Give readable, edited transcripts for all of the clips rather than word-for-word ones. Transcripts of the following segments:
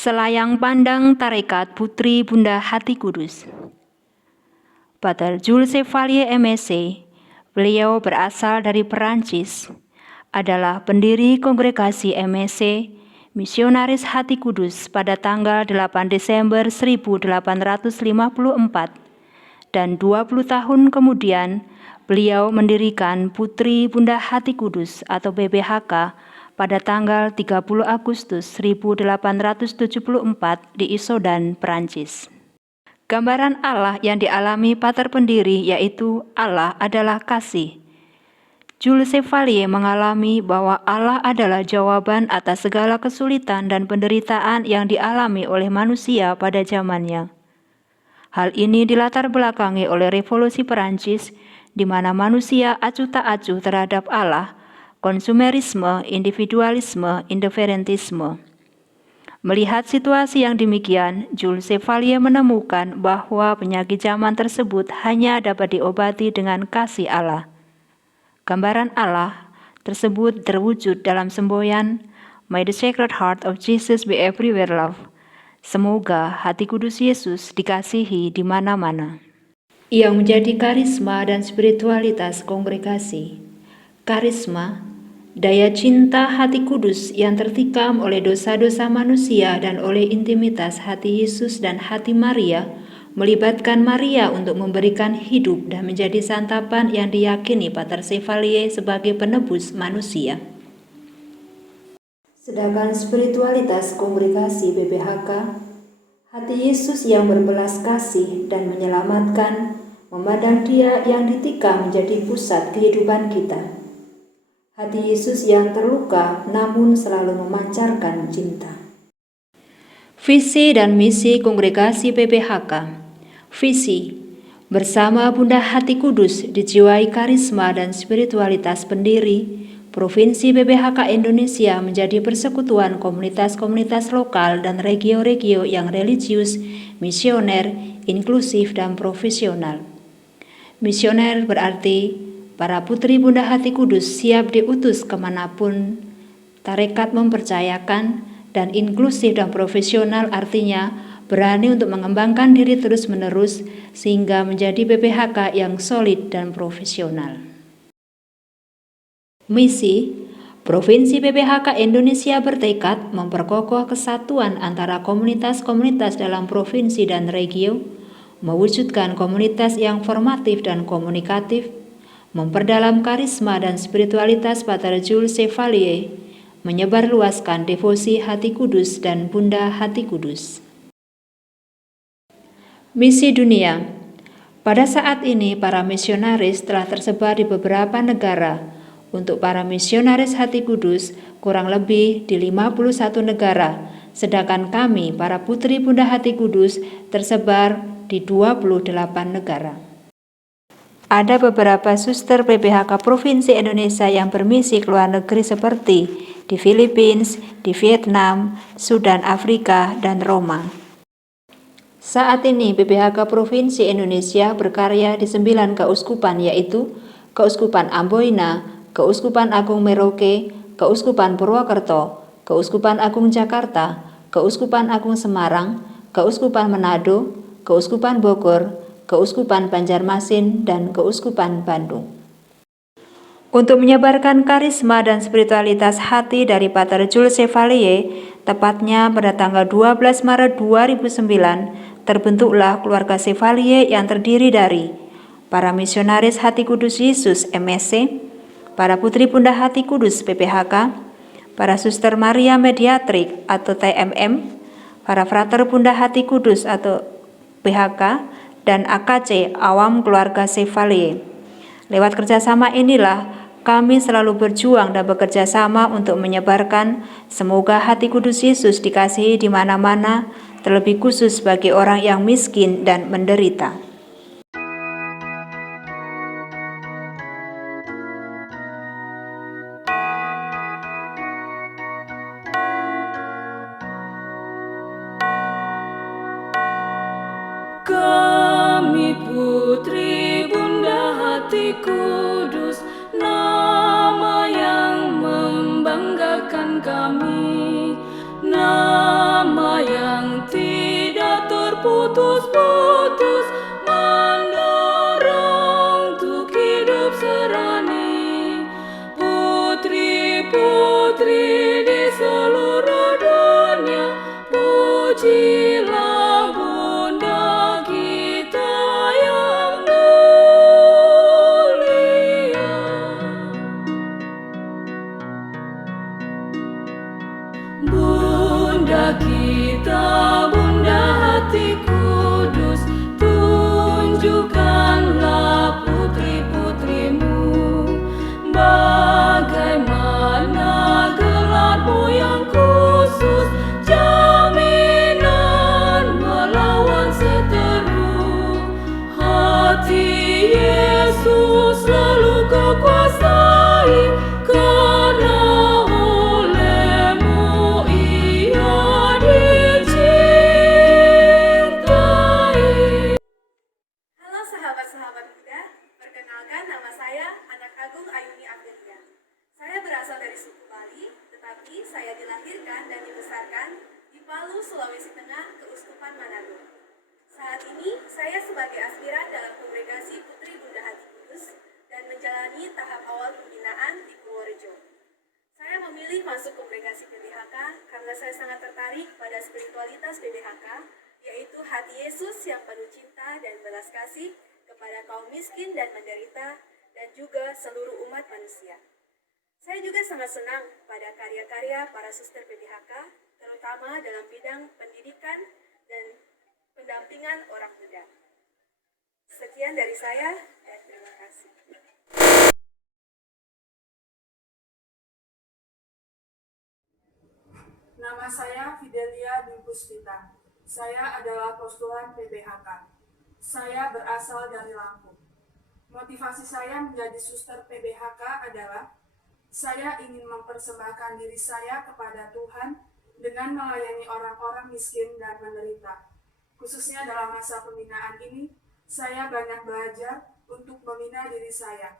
Selayang Pandang Tarekat Putri Bunda Hati Kudus. Pater Jules Chevalier MSc, beliau berasal dari Perancis, adalah pendiri kongregasi MSc Misionaris Hati Kudus pada tanggal 8 Desember 1854 dan 20 tahun kemudian beliau mendirikan Putri Bunda Hati Kudus atau PBHK pada tanggal 30 Agustus 1874 di Issoudun, Perancis. Gambaran Allah yang dialami pater pendiri yaitu Allah adalah kasih. Jules Chevalier mengalami bahwa Allah adalah jawaban atas segala kesulitan dan penderitaan yang dialami oleh manusia pada zamannya. Hal ini dilatar belakangi oleh revolusi Perancis, di mana manusia acuh tak acuh terhadap Allah, konsumerisme, individualisme, indiferentisme. Melihat situasi yang demikian, Jules Chevalier menemukan bahwa penyakit zaman tersebut hanya dapat diobati dengan kasih Allah. Gambaran Allah tersebut terwujud dalam semboyan May the Sacred Heart of Jesus be everywhere loved. Semoga hati kudus Yesus dikasihi di mana-mana. Yang menjadi karisma dan spiritualitas kongregasi. Karisma, daya cinta hati kudus yang tertikam oleh dosa-dosa manusia dan oleh intimitas hati Yesus dan hati Maria, melibatkan Maria untuk memberikan hidup dan menjadi santapan yang diyakini Pater Chevalier sebagai penebus manusia. Sedangkan spiritualitas kongregasi PBHK, hati Yesus yang berbelas kasih dan menyelamatkan, memandang Dia yang ditikam menjadi pusat kehidupan kita. Hati Yesus yang terluka namun selalu memancarkan cinta. Visi dan misi kongregasi PBHK. Visi: bersama Bunda Hati Kudus dijiwai karisma dan spiritualitas pendiri, Provinsi PBHK Indonesia menjadi persekutuan komunitas-komunitas lokal dan regio-regio yang religius, misioner, inklusif, dan profesional. Misioner berarti para putri Bunda Hati Kudus siap diutus kemanapun tarekat mempercayakan, dan inklusif dan profesional artinya berani untuk mengembangkan diri terus-menerus sehingga menjadi PBHK yang solid dan profesional. Misi: Provinsi PBHK Indonesia bertekad memperkokoh kesatuan antara komunitas-komunitas dalam provinsi dan regio, mewujudkan komunitas yang formatif dan komunikatif, memperdalam karisma dan spiritualitas Pater Jules Chevalier, menyebarluaskan devosi hati kudus dan Bunda Hati Kudus. Misi dunia. Pada saat ini para misionaris telah tersebar di beberapa negara. Untuk para misionaris hati kudus kurang lebih di 51 negara, sedangkan kami para putri Bunda Hati Kudus tersebar di 28 negara. Ada beberapa suster PBHK Provinsi Indonesia yang bermisi ke luar negeri seperti di Philippines, di Vietnam, Sudan Afrika, dan Roma. Saat ini PBHK Provinsi Indonesia berkarya di 9 keuskupan yaitu Keuskupan Amboina, Keuskupan Agung Merauke, Keuskupan Purwokerto, Keuskupan Agung Jakarta, Keuskupan Agung Semarang, Keuskupan Manado, Keuskupan Bogor, Keuskupan Banjarmasin, dan Keuskupan Bandung. Untuk menyebarkan karisma dan spiritualitas hati dari Pater Jules Chevalier, tepatnya pada tanggal 12 Maret 2009, terbentuklah keluarga Chevalier yang terdiri dari para misionaris Hati Kudus Yesus MSc, para putri Bunda Hati Kudus PPHK, para suster Maria Mediatrik atau TMM, para frater Bunda Hati Kudus atau PHK, dan AKC Awam Keluarga Chevalier. Lewat kerjasama inilah kami selalu berjuang dan bekerja sama untuk menyebarkan semoga hati kudus Yesus dikasihi di mana-mana, terlebih khusus bagi orang yang miskin dan menderita. Kami putri Bunda Hati Kudus, nama yang membanggakan kami, nama yang tidak terputus-putus, mendorong untuk hidup serani. Putri-putri di seluruh dunia, pujilah Bunda kita yang mulia. Bunda kita, Bunda hati kudus, tunjukkanlah putri-putrimu bagaimana gelarmu yang khusus, jaminan melawan seteru. Hati Yesus selalu kau kuasai, karena olehmu ia dicintai. Halo sahabat-sahabat muda, perkenalkan nama saya Anak Agung Ayuni Amelia. Saya berasal dari suku Bali, tetapi saya dilahirkan dan dibesarkan di Palu, Sulawesi Tengah, Keuskupan Manado. Saat ini saya sebagai aspiran dalam kongregasi Putri Bunda Hati Kudus dan menjalani tahap awal pembinaan di Purworejo. Saya memilih masuk kongregasi PBHK karena saya sangat tertarik pada spiritualitas PBHK, yaitu hati Yesus yang penuh cinta dan belas kasih kepada kaum miskin dan menderita, dan juga seluruh umat manusia. Saya juga sangat senang pada karya-karya para suster PBHK, terutama dalam bidang pendidikan dan pendampingan orang muda. Sekian dari saya, dan terima kasih. Nama saya Fidelia Dimpuspita. Saya adalah postulan PBHK. Saya berasal dari Lampung. Motivasi saya menjadi suster PBHK adalah saya ingin mempersembahkan diri saya kepada Tuhan dengan melayani orang-orang miskin dan menderita. Khususnya dalam masa pembinaan ini, saya banyak belajar untuk membina diri saya,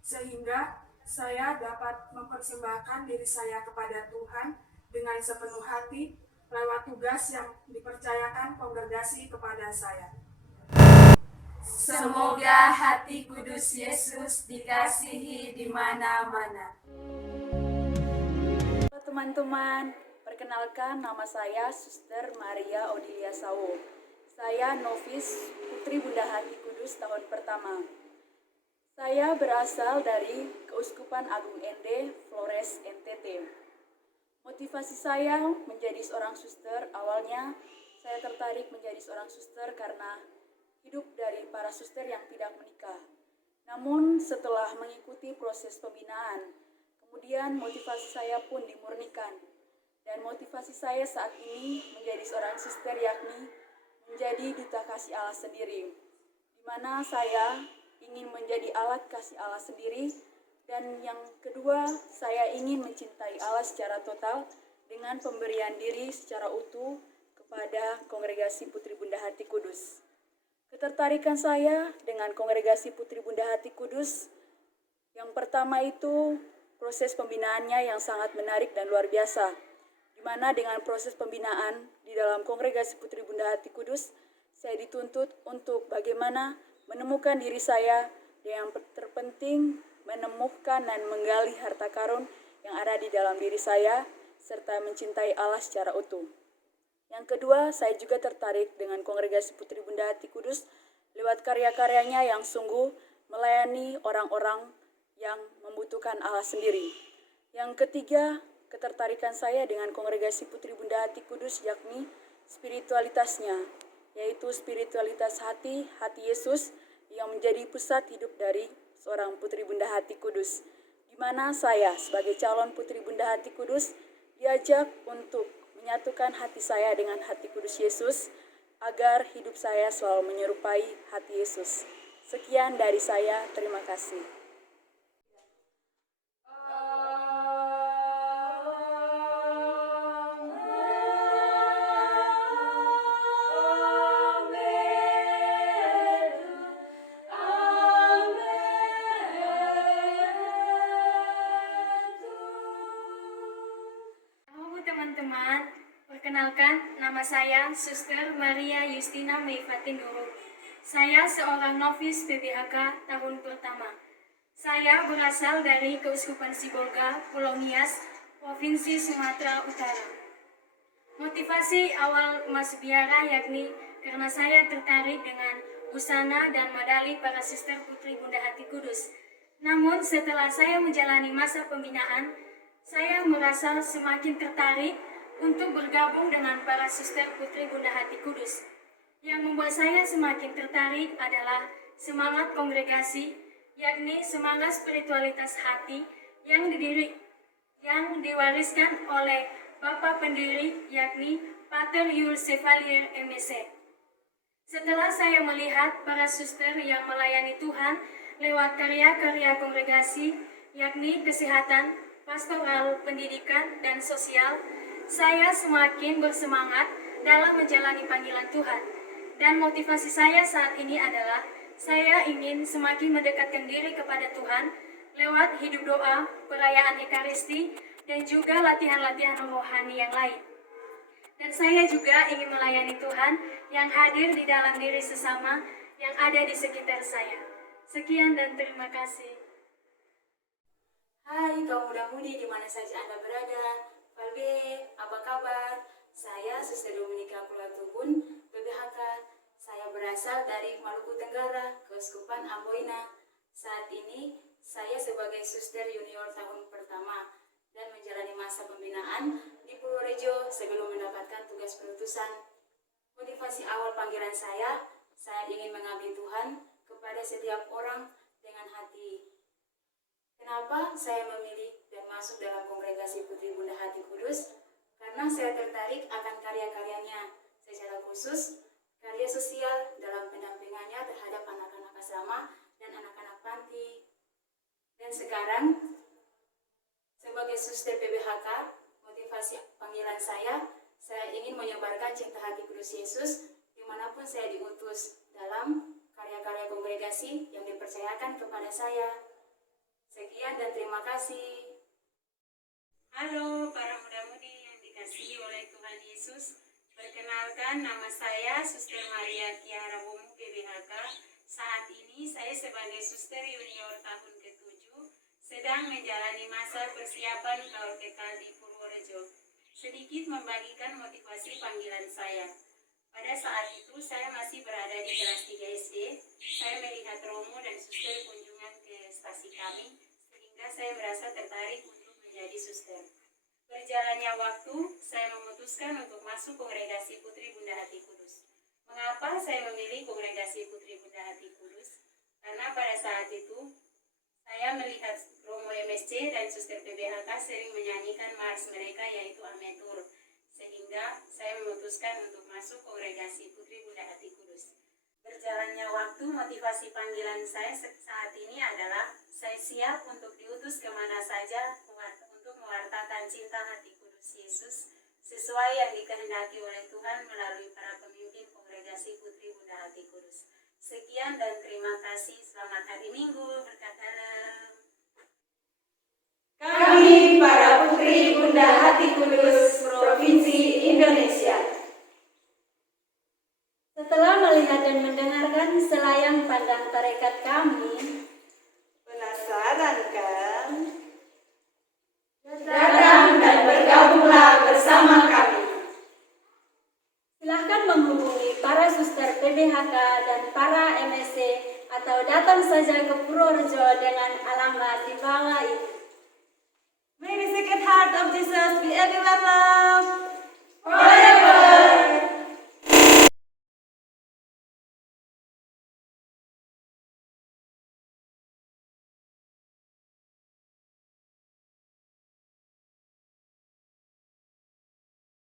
sehingga saya dapat mempersembahkan diri saya kepada Tuhan dengan sepenuh hati lewat tugas yang dipercayakan kongregasi kepada saya. Semoga hati kudus Yesus dikasihi di mana-mana. Halo teman-teman, perkenalkan nama saya Suster Maria Odilia Sawo. Saya novis Putri Bunda Hati Kudus tahun pertama. Saya berasal dari Keuskupan Agung ND, Flores, NTT. Motivasi saya menjadi seorang suster, awalnya saya tertarik menjadi seorang suster karena hidup dari para suster yang tidak menikah. Namun setelah mengikuti proses pembinaan, kemudian motivasi saya pun dimurnikan. Dan motivasi saya saat ini menjadi seorang suster yakni menjadi duta kasih Allah sendiri, di mana saya ingin menjadi alat kasih Allah sendiri. Dan yang kedua, saya ingin mencintai Allah secara total dengan pemberian diri secara utuh kepada kongregasi Putri Bunda Hati Kudus. Ketertarikan saya dengan kongregasi Putri Bunda Hati Kudus, yang pertama itu proses pembinaannya yang sangat menarik dan luar biasa, di mana dengan proses pembinaan di dalam kongregasi Putri Bunda Hati Kudus, saya dituntut untuk bagaimana menemukan diri saya, dan yang terpenting menemukan dan menggali harta karun yang ada di dalam diri saya, serta mencintai Allah secara utuh. Yang kedua, saya juga tertarik dengan kongregasi Putri Bunda Hati Kudus lewat karya-karyanya yang sungguh melayani orang-orang yang membutuhkan Allah sendiri. Yang ketiga, ketertarikan saya dengan kongregasi Putri Bunda Hati Kudus yakni spiritualitasnya, yaitu spiritualitas hati Yesus yang menjadi pusat hidup dari seorang Putri Bunda Hati Kudus, di mana saya sebagai calon Putri Bunda Hati Kudus diajak untuk menyatukan hati saya dengan hati kudus Yesus agar hidup saya selalu menyerupai hati Yesus. Sekian dari saya, terima kasih. Teman-teman, Perkenalkan, nama saya Suster Maria Justina Meifatin Nurul. Saya seorang novis PBHK tahun pertama. Saya berasal dari Keuskupan Sibolga, Pulau Nias, Provinsi Sumatera Utara. Motivasi awal masuk biara yakni karena saya tertarik dengan busana dan medali para suster Putri Bunda Hati Kudus. Namun setelah saya menjalani masa pembinaan, saya merasa semakin tertarik untuk bergabung dengan para suster Putri Bunda Hati Kudus. Yang membuat saya semakin tertarik adalah semangat kongregasi, yakni semangat spiritualitas hati yang diwariskan oleh Bapak pendiri, yakni Pater Jules Chevalier MSc. Setelah saya melihat para suster yang melayani Tuhan lewat karya-karya kongregasi, yakni kesehatan, pastoral, pendidikan, dan sosial, saya semakin bersemangat dalam menjalani panggilan Tuhan. Dan motivasi saya saat ini adalah saya ingin semakin mendekatkan diri kepada Tuhan lewat hidup doa, perayaan Ekaristi, dan juga latihan-latihan rohani yang lain. Dan saya juga ingin melayani Tuhan yang hadir di dalam diri sesama yang ada di sekitar saya. Sekian dan terima kasih. Hai kaum muda-mudi di mana saja Anda berada. Valbe, apa kabar? Saya Suster Dominika Kulatubun, PBHK. Saya berasal dari Maluku Tenggara, Keuskupan Amboina. Saat ini, saya sebagai suster junior tahun pertama dan menjalani masa pembinaan di Purworejo sebelum mendapatkan tugas penutusan. Motivasi awal panggilan saya ingin mengabdi Tuhan kepada setiap orang dengan hati. Kenapa saya memilih dan masuk dalam kongregasi Putri Bunda Hati Kudus? Karena saya tertarik akan karya-karyanya, secara khusus karya sosial dalam pendampingannya terhadap anak-anak asrama dan anak-anak panti. Dan sekarang, sebagai suster PBHK, motivasi panggilan saya ingin menyebarkan cinta hati kudus Yesus dimanapun saya diutus dalam karya-karya kongregasi yang dipercayakan kepada saya. Sekian dan terima kasih. Halo para muda-mudi yang dikasihi oleh Tuhan Yesus. Perkenalkan, nama saya Suster Maria Kiara Womu PBHK. Saat ini saya sebagai suster junior tahun ke-7 sedang menjalani masa persiapan KUPK di Purworejo. Sedikit membagikan motivasi panggilan saya. Pada saat itu saya masih berada di kelas 3 SD. Saya melihat Romo dan suster kunjungan ke stasi kami, sehingga saya merasa tertarik untuk menjadi suster. Berjalannya waktu, saya memutuskan untuk masuk kongregasi Putri Bunda Hati Kudus. Mengapa saya memilih kongregasi Putri Bunda Hati Kudus? Karena pada saat itu, saya melihat Romo MSC dan suster PBHK sering menyanyikan mars mereka yaitu Ametur. Sehingga saya memutuskan untuk masuk kongregasi Putri Bunda Hati Kudus. Berjalannya waktu, motivasi panggilan saya saat ini adalah saya siap untuk diutus kemana saja untuk mewartakan cinta hati kudus Yesus sesuai yang dikehendaki oleh Tuhan melalui para pemimpin kongregasi Putri Bunda Hati Kudus. Sekian dan terima kasih. Selamat hari Minggu. Berkat dalam. Kami para Putri Bunda Hati Kudus, Provinsi Indonesia. Setelah melihat dan mendengarkan selayang pandang tarekat kami, Penasaran kan? Datang dan bergabunglah bersama kami. silahkan menghubungi para suster PBHK dan para MSc atau datang saja ke Purworejo dengan alamat di bawah ini. May the Sacred Heart of Jesus be everywhere.